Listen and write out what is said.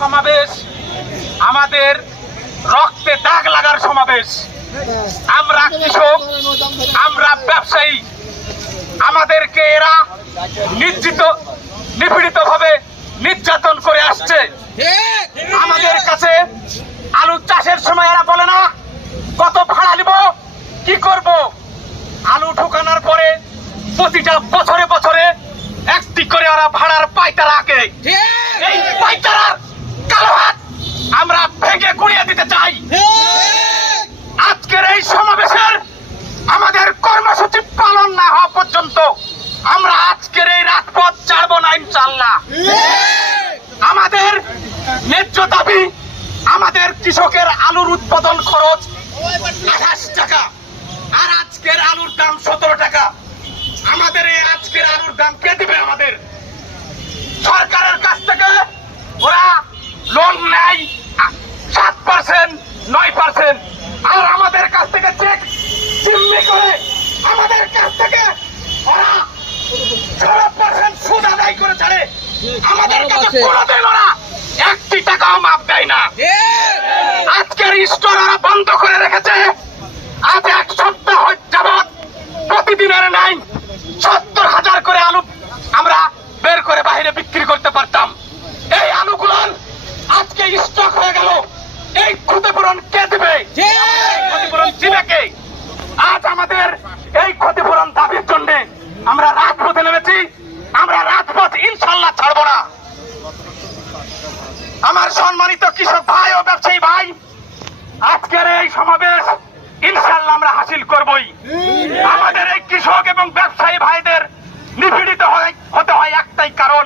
সমাবেশ আমাদের রক্তে দাগ লাগার সমাবেশ। আমরা কৃষক, আমরা ব্যবসায়ী, আমাদেরকে এরা নিপীড়িত ভাবে নির্যাতন করে আসছে। আমাদের কাছে আলু চাষের সময় এরা বলে না কত ভাড়া নিব, কি করব। আলু ঢোকানোর পরে প্রতিটা বছরে বছরে একটি করে ওরা ভাড়ার পাইকারা আঁকে। এই পাইকারার কালো হাত আমরা ভেঙে গুড়িয়ে দিতে চাই। আজকের এই সমাবেশের আমাদের কর্মসূচি পালন না হওয়া পর্যন্ত আমরা আজকের এই রাজপথ ছাড়বো না ইনশাআল্লাহ। আমাদের ন্যায্য দাবি, আমাদের কৃষকের আলুর উৎপাদন খরচ 28 টাকা, আর আজকের আলুর দাম 17 টাকা। আমাদের এই আজকের আলুর দাম কে দিবে? আমাদের সরকারের কাছ থেকে ওরা লোন নেয় 7%, 9%, আর আমাদের কাছ থেকে চেক চিহ্নি করে আমাদের কাছ থেকে ওরা 16% সুদ আদায় করে ছাড়ে। আমাদের কাছে কোনোদিন ওরা 1 টাকাও মাপ দেয় না। আজকের স্টোর ওরা বন্ধ করে রেখেছে। আজ 1 সপ্তাহ যাবৎ প্রতিদিনের নাই 70,000 করে আলু আমরা বের করে বাইরে বিক্রি করতে পারতাম। এই আলুগুলো আজকে স্টক হয়ে গেল। এই ক্ষতিপূরণ কে দেবে? ক্ষতিপূরণ দিবে কে? আজ আমাদের এই ক্ষতিপূরণ দাবির জন্য আমরা রাজপথে নেমেছি। আমরা রাজপথ ইনশাআল্লাহ ছাড়বো না। আমার সম্মানিত কৃষক ভাই ও ব্যবসায়ী ভাই, আজকের এই সমাবেশ ইনশাআল্লাহ আমরা হাসিল করবই। আমাদের এই কৃষক এবং ব্যবসায়ী ভাইদের নিপীড়িত হতে হয় একটাই কারণ,